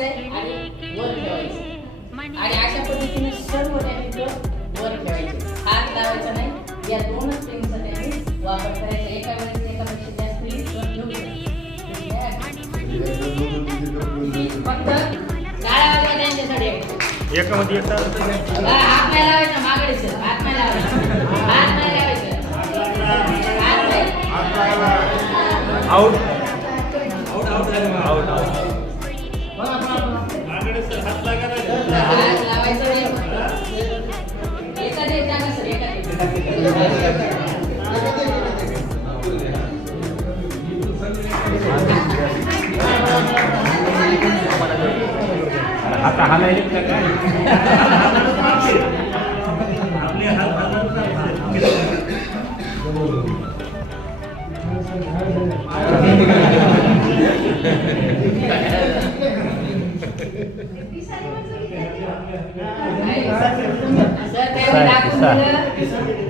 घ्यायचं आहे आणि वर ठेवायचं आणि अशा पद्धतीने सर्व नेमकं वर ठेवायचे. हात लावायचा नाही. या दोनच स्प्रिंगचा त्यांनी वापर करायचा. एका वेळेस एकापेक्षा जास्त स्प्रिंग घेऊ शकतो. फक्त गाळा वाजवा त्यांच्यासाठी एकामध्ये एक हात नाही लावायचा. मागडे सर हात नाही लावायचा. हात नाही लावायचा. हात नाही. आउट हात लावायचा नाही. एखादे टाका सर एखादे. आता हालायले का काय सर त्यांनी दाखवून दिलं.